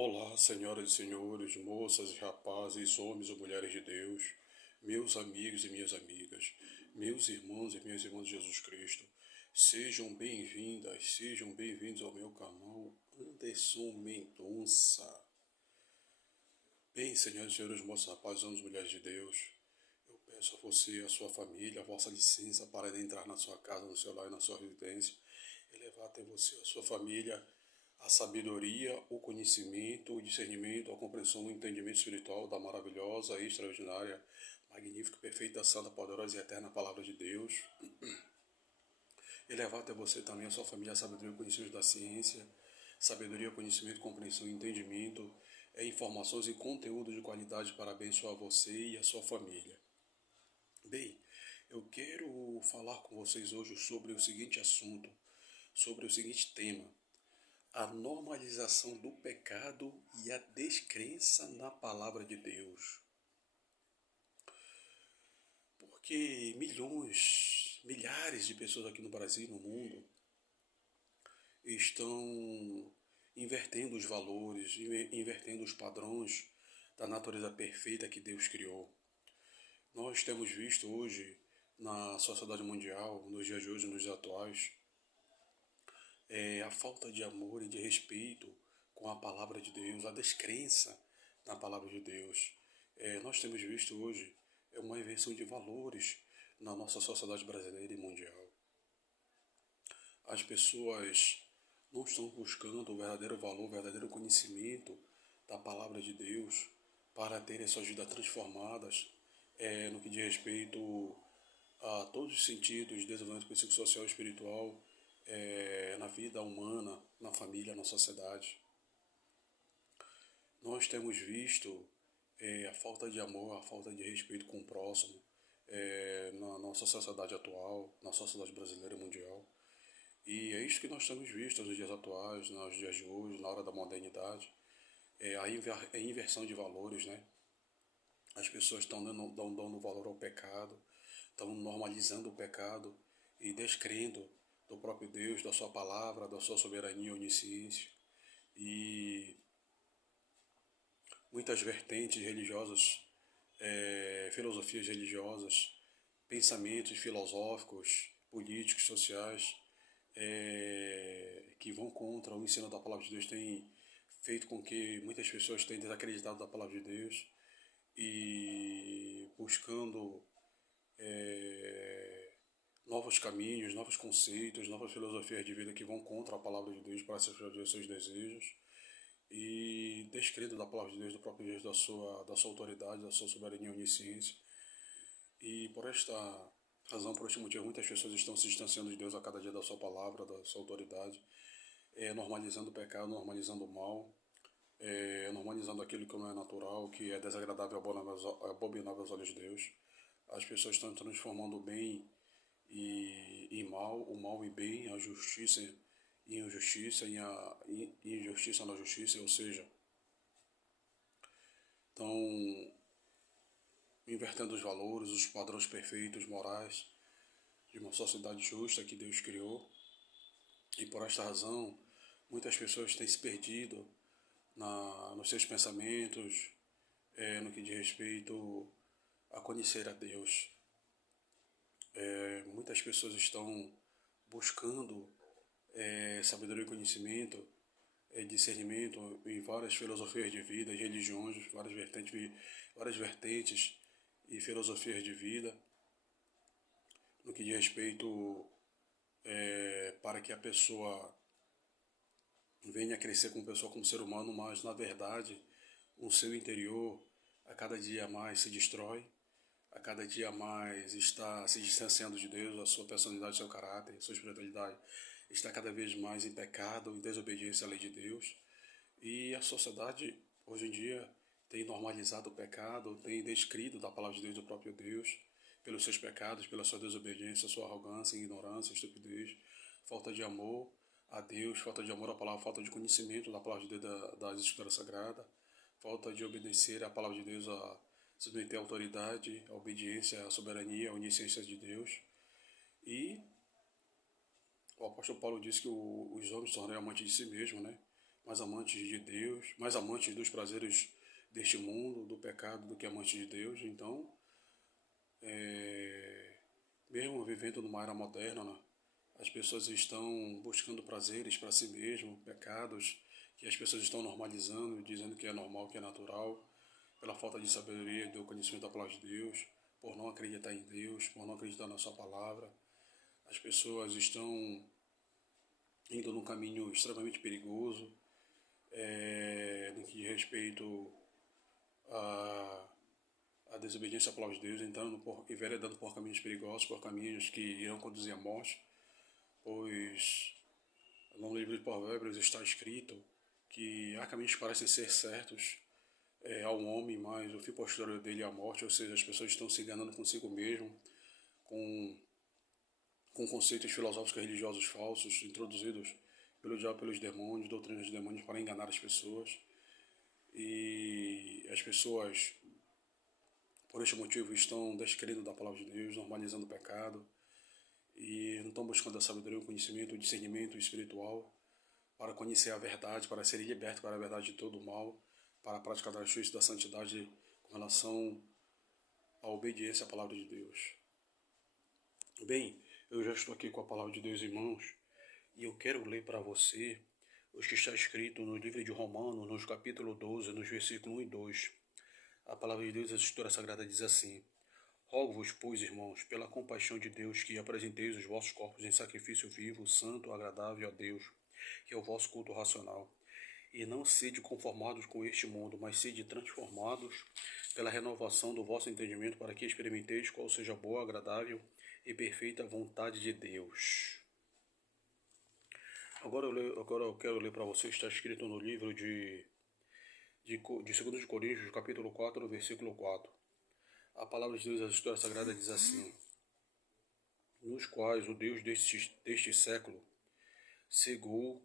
Olá, senhoras e senhores, moças e rapazes, homens ou mulheres de Deus, meus amigos e minhas amigas, meus irmãos e minhas irmãs de Jesus Cristo, sejam bem-vindas, sejam bem-vindos ao meu canal Anderson Mendonça. Bem, senhoras e senhores, moças, rapazes, homens e mulheres de Deus, eu peço a você, a sua família, a vossa licença para entrar na sua casa, no seu lar e na sua residência e levar até você, a sua família, a sabedoria, o conhecimento, o discernimento, a compreensão, o entendimento espiritual da maravilhosa, extraordinária, magnífica, perfeita, santa, poderosa e eterna palavra de Deus. E levar até você também, a sua família, a sabedoria, o conhecimento da ciência, sabedoria, conhecimento, compreensão e entendimento, informações e conteúdo de qualidade para abençoar você e a sua família. Bem, eu quero falar com vocês hoje sobre o seguinte assunto, sobre o seguinte tema: a normalização do pecado e a descrença na palavra de Deus. Porque milhões, milhares de pessoas aqui no Brasil e no mundo estão invertendo os valores, invertendo os padrões da natureza perfeita que Deus criou. Nós temos visto hoje na sociedade mundial, nos dias de hoje, nos dias atuais, a falta de amor e de respeito com a palavra de Deus, a descrença na palavra de Deus. Nós temos visto hoje uma inversão de valores na nossa sociedade brasileira e mundial. As pessoas não estão buscando o verdadeiro valor, o verdadeiro conhecimento da palavra de Deus para terem suas vidas transformadas no que diz respeito a todos os sentidos, desenvolvimento psicossocial e espiritual, na vida humana, na família, na sociedade. Nós temos visto a falta de amor, a falta de respeito com o próximo na nossa sociedade atual, na sociedade brasileira e mundial. E é isso que nós temos visto nos dias atuais, nos dias de hoje, na hora da modernidade, a inversão de valores, né? As pessoas estão dando valor ao pecado, estão normalizando o pecado e descrendo do próprio Deus, da sua palavra, da sua soberania e onisciência. E muitas vertentes religiosas, filosofias religiosas, pensamentos filosóficos, políticos, sociais, que vão contra o ensino da palavra de Deus, têm feito com que muitas pessoas tenham desacreditado da palavra de Deus e buscando novos caminhos, novos conceitos, novas filosofias de vida que vão contra a palavra de Deus para satisfazer os seus desejos e descrendo da palavra de Deus, do próprio Deus, da sua autoridade, da sua soberania e onisciência. E por esta razão, por este motivo, muitas pessoas estão se distanciando de Deus a cada dia da sua palavra, da sua autoridade, normalizando o pecado, normalizando o mal, normalizando aquilo que não é natural, que é desagradável e abominável aos olhos de Deus. As pessoas estão transformando o bem em mal, o mal em bem, a justiça em injustiça, e injustiça na justiça, ou seja, estão invertendo os valores, os padrões perfeitos, morais, de uma sociedade justa que Deus criou. E por esta razão, muitas pessoas têm se perdido nos seus pensamentos, no que diz respeito a conhecer a Deus. Muitas pessoas estão buscando sabedoria e conhecimento, discernimento em várias filosofias de vida, religiões, várias vertentes e filosofias de vida, no que diz respeito para que a pessoa venha a crescer como pessoa, como ser humano, mas na verdade o seu interior a cada dia mais se destrói, a cada dia mais está se distanciando de Deus, a sua personalidade, seu caráter, a sua espiritualidade está cada vez mais em pecado, em desobediência à lei de Deus. E a sociedade, hoje em dia, tem normalizado o pecado, tem descrito da palavra de Deus, do próprio Deus, pelos seus pecados, pela sua desobediência, sua arrogância, ignorância, estupidez, falta de amor a Deus, falta de amor à palavra, falta de conhecimento da palavra de Deus, das Escrituras Sagradas, falta de obedecer à palavra de Deus, a submeter a autoridade, a obediência, a soberania, a onisciência de Deus. E o apóstolo Paulo diz que os homens se tornarão amantes de si mesmos, né? mais amantes de Deus, mais amantes dos prazeres deste mundo, do pecado, do que amantes de Deus. Então, mesmo vivendo numa era moderna, né, as pessoas estão buscando prazeres para si mesmo, pecados que as pessoas estão normalizando, dizendo que é normal, que é natural, pela falta de sabedoria e do conhecimento da palavra de Deus, por não acreditar em Deus, por não acreditar na sua palavra. As pessoas estão indo num caminho extremamente perigoso, no que diz respeito à desobediência à palavra de Deus, entrando enveredando por caminhos perigosos, por caminhos que irão conduzir à morte, pois no livro de Provérbios está escrito que há caminhos que parecem ser certos ao homem, mas o fim posterior dele é a morte, ou seja, as pessoas estão se enganando consigo mesmo, com conceitos filosóficos e religiosos falsos introduzidos pelo diabo, pelos demônios, doutrinas de demônios para enganar as pessoas. E as pessoas, por este motivo, estão descrendo da palavra de Deus, normalizando o pecado e não estão buscando a sabedoria, o conhecimento, o discernimento espiritual para conhecer a verdade, para serem libertos para a verdade de todo o mal, para praticar a justiça da santidade com relação à obediência à palavra de Deus. Bem, eu já estou aqui com a palavra de Deus em mãos e eu quero ler para você o que está escrito no livro de Romanos, no capítulo 12, nos versículos 1 e 2. A palavra de Deus, a Escritura Sagrada, diz assim: Rogo-vos, pois, irmãos, pela compaixão de Deus, que apresenteis os vossos corpos em sacrifício vivo, santo, agradável a Deus, que é o vosso culto racional. E não sede conformados com este mundo, mas sede transformados pela renovação do vosso entendimento, para que experimenteis qual seja a boa, agradável e perfeita vontade de Deus. Agora eu quero ler para você, está escrito no livro de 2 Coríntios, capítulo 4, versículo 4. A palavra de Deus, a Escritura Sagrada, diz assim: nos quais o Deus deste século cegou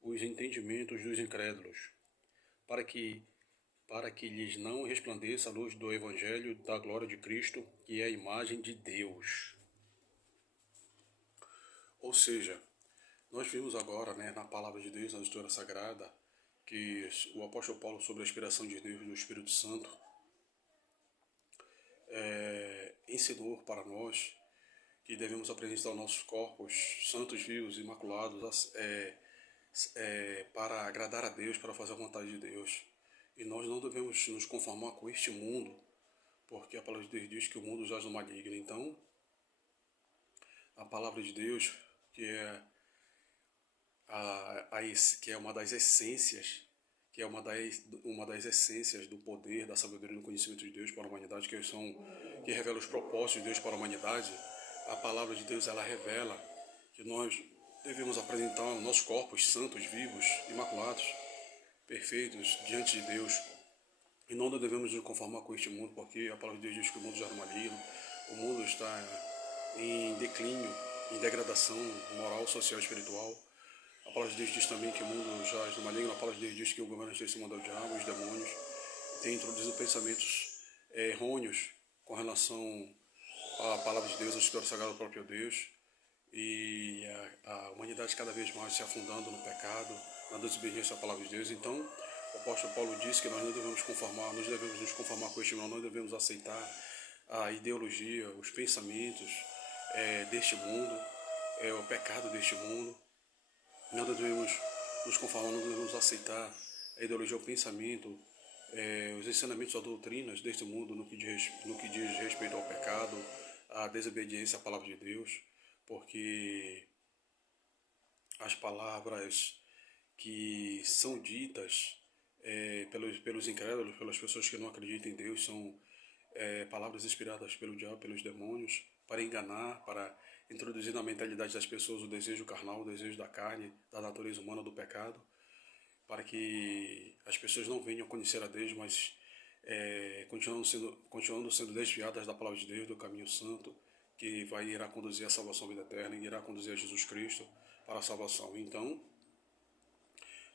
os entendimentos dos incrédulos, para que lhes não resplandeça a luz do Evangelho da glória de Cristo, que é a imagem de Deus. Ou seja, nós vimos agora, na palavra de Deus, na Escritura Sagrada, que o apóstolo Paulo, sobre a inspiração de Deus e do Espírito Santo, ensinou para nós que devemos apresentar nossos corpos santos, vivos, imaculados, para agradar a Deus, para fazer a vontade de Deus. E nós não devemos nos conformar com este mundo, porque a palavra de Deus diz que o mundo jaz no maligno. Então, a palavra de Deus, que é que é uma das essências, que é uma das essências do poder, da sabedoria e do conhecimento de Deus para a humanidade, que revela os propósitos de Deus para a humanidade. A palavra de Deus, ela revela que nós devemos apresentar nossos corpos santos, vivos, imaculados, perfeitos diante de Deus. E não devemos nos conformar com este mundo, porque a palavra de Deus diz que o mundo já é maligno, o mundo está em declínio, em degradação moral, social e espiritual. A palavra de Deus diz também que o mundo já é maligno. A palavra de Deus diz que o governo desse mundo é o diabo, os demônios. Tem introduzido pensamentos errôneos com relação à palavra de Deus, à Escritura Sagrada do próprio Deus. E a humanidade cada vez mais se afundando no pecado, na desobediência à palavra de Deus. Então, o apóstolo Paulo diz que nós não devemos nos conformar com este mundo, nós devemos aceitar a ideologia, os pensamentos deste mundo, o pecado deste mundo. Não devemos nos conformar, não devemos aceitar a ideologia, o pensamento, os ensinamentos, as doutrinas deste mundo no que diz respeito ao pecado, à desobediência à palavra de Deus, porque as palavras que são ditas pelos incrédulos, pelas pessoas que não acreditam em Deus, são palavras inspiradas pelo diabo, pelos demônios, para enganar, para introduzir na mentalidade das pessoas o desejo carnal, o desejo da carne, da natureza humana, do pecado, para que as pessoas não venham a conhecer a Deus, mas continuando sendo desviadas da palavra de Deus, do caminho santo, que irá conduzir à salvação, à vida eterna, e irá conduzir a Jesus Cristo para a salvação. Então,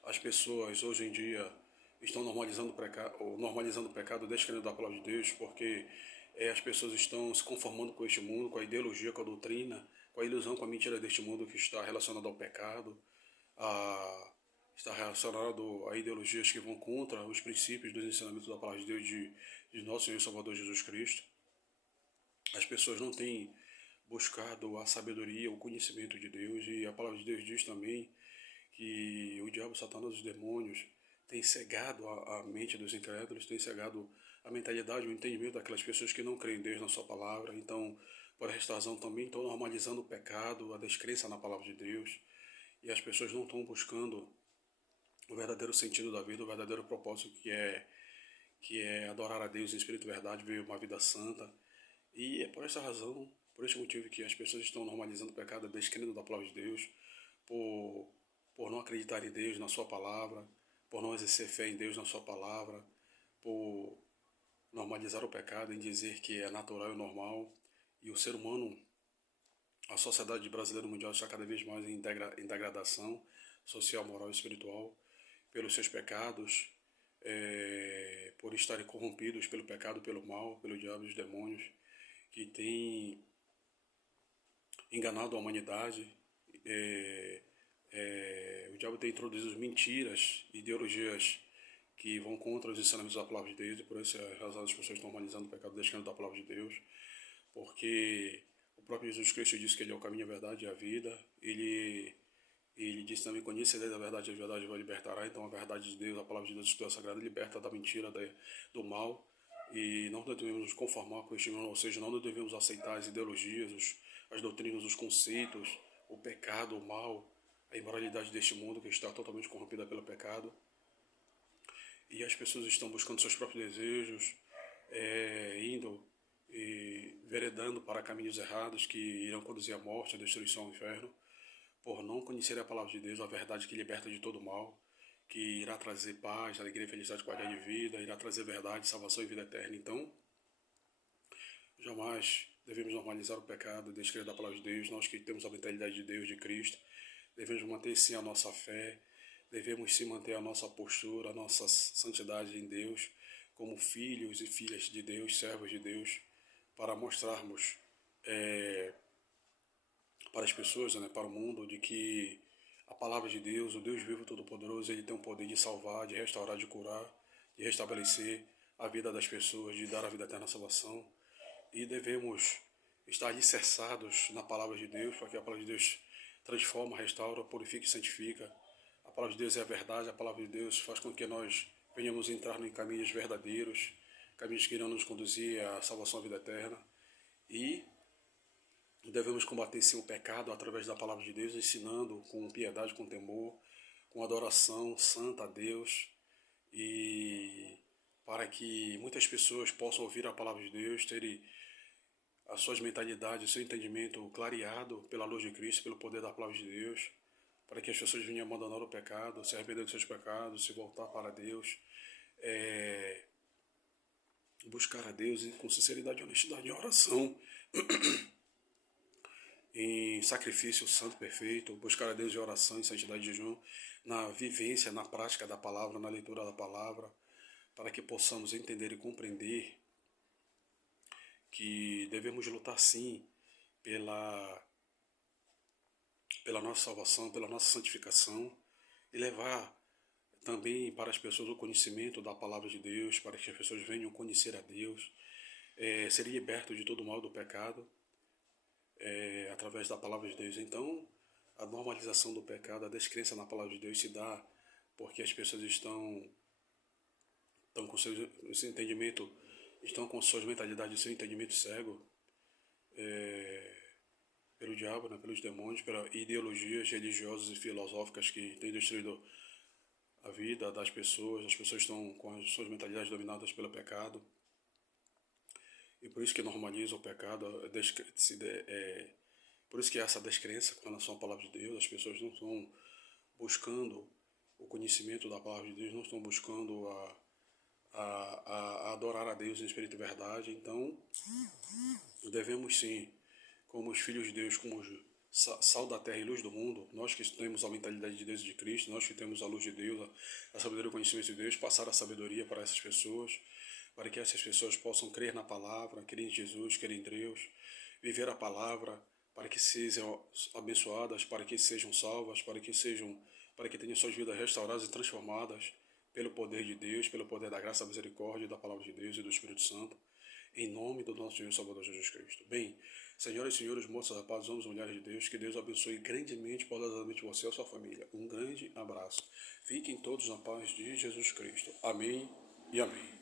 as pessoas hoje em dia estão normalizando o pecado, descrendo da palavra de Deus, porque as pessoas estão se conformando com este mundo, com a ideologia, com a doutrina, com a ilusão, com a mentira deste mundo que está relacionado ao pecado, está relacionado a ideologias que vão contra os princípios dos ensinamentos da palavra de Deus de nosso Senhor e Salvador Jesus Cristo. As pessoas não têm buscado a sabedoria, o conhecimento de Deus, e a palavra de Deus diz também que o diabo, Satanás, os demônios, tem cegado a mente dos incrédulos, tem cegado a mentalidade, o entendimento daquelas pessoas que não creem em Deus, na sua palavra. Então, por esta razão também estão normalizando o pecado, a descrença na palavra de Deus, e as pessoas não estão buscando o verdadeiro sentido da vida, o verdadeiro propósito que é adorar a Deus em espírito e verdade, viver uma vida santa. E é por essa razão, por este motivo que as pessoas estão normalizando o pecado, descrendo da palavra de Deus, por, por não acreditar em Deus, na sua palavra, por não exercer fé em Deus, na sua palavra, por normalizar o pecado em dizer que é natural e normal. E o ser humano, a sociedade brasileira e mundial está cada vez mais em degradação social, moral e espiritual, pelos seus pecados, por estarem corrompidos pelo pecado, pelo mal, pelo diabo e os demônios, que tem enganado a humanidade. O diabo tem introduzido mentiras, ideologias que vão contra os ensinamentos da palavra de Deus, e por essa razão as pessoas estão normalizando o pecado, deixando da palavra de Deus, porque o próprio Jesus Cristo disse que Ele é o caminho, a verdade e a vida. Ele disse também: conhecereis a verdade vai libertará. Então a verdade de Deus, a palavra de Deus, a Escritura Sagrada, liberta da mentira, do mal, e não devemos nos conformar com este mundo, ou seja, não devemos aceitar as ideologias, as doutrinas, os conceitos, o pecado, o mal, a imoralidade deste mundo que está totalmente corrompida pelo pecado. E as pessoas estão buscando seus próprios desejos, indo e veredando para caminhos errados que irão conduzir à morte, à destruição, ao inferno, por não conhecer a palavra de Deus, a verdade que liberta de todo mal, que irá trazer paz, alegria, felicidade, qualidade de vida, irá trazer verdade, salvação e vida eterna. Então, jamais devemos normalizar o pecado, descrer da palavra de Deus. Nós que temos a mentalidade de Deus, de Cristo, devemos manter sim a nossa fé, devemos sim manter a nossa postura, a nossa santidade em Deus, como filhos e filhas de Deus, servos de Deus, para mostrarmos para as pessoas, né, para o mundo, de que a palavra de Deus, o Deus vivo todo-poderoso, Ele tem o poder de salvar, de restaurar, de curar, de restabelecer a vida das pessoas, de dar a vida eterna, a salvação. E devemos estar alicerçados na palavra de Deus, porque a palavra de Deus transforma, restaura, purifica e santifica. A palavra de Deus é a verdade, a palavra de Deus faz com que nós venhamos entrar em caminhos verdadeiros, caminhos que irão nos conduzir à salvação, à vida eterna. E devemos combater sim o pecado através da palavra de Deus, ensinando com piedade, com temor, com adoração santa a Deus, e para que muitas pessoas possam ouvir a palavra de Deus, terem as suas mentalidades, o seu entendimento clareado pela luz de Cristo, pelo poder da palavra de Deus, para que as pessoas venham abandonar o pecado, se arrepender dos seus pecados, se voltar para Deus, buscar a Deus com sinceridade, honestidade e oração, em sacrifício santo perfeito, buscar a Deus em oração, em santidade e jejum, na vivência, na prática da palavra, na leitura da palavra, para que possamos entender e compreender que devemos lutar sim pela nossa salvação, pela nossa santificação, e levar também para as pessoas o conhecimento da palavra de Deus, para que as pessoas venham conhecer a Deus, ser liberto de todo o mal do pecado, através da palavra de Deus. Então, a normalização do pecado, a descrença na palavra de Deus se dá porque as pessoas estão com seu entendimento, estão com suas mentalidades, seu entendimento cego, pelo diabo, né, pelos demônios, pelas ideologias religiosas e filosóficas que têm destruído a vida das pessoas. As pessoas estão com as suas mentalidades dominadas pelo pecado, e por isso que normaliza o pecado, por isso que há essa descrença com relação à palavra de Deus. As pessoas não estão buscando o conhecimento da palavra de Deus, não estão buscando a adorar a Deus em espírito e verdade. Então, devemos sim, como os filhos de Deus, como sal da terra e luz do mundo, nós que temos a mentalidade de Deus e de Cristo, nós que temos a luz de Deus, a sabedoria e o conhecimento de Deus, passar a sabedoria para essas pessoas, para que essas pessoas possam crer na palavra, crer em Jesus, crer em Deus, viver a palavra, para que sejam abençoadas, para que sejam salvas, para para que tenham suas vidas restauradas e transformadas pelo poder de Deus, pelo poder da graça, da misericórdia, da palavra de Deus e do Espírito Santo, em nome do nosso Senhor e Salvador Jesus Cristo. Bem, senhoras e senhores, moças, rapazes, homens e mulheres de Deus, que Deus abençoe grandemente, poderosamente você e a sua família. Um grande abraço. Fiquem todos na paz de Jesus Cristo. Amém e amém.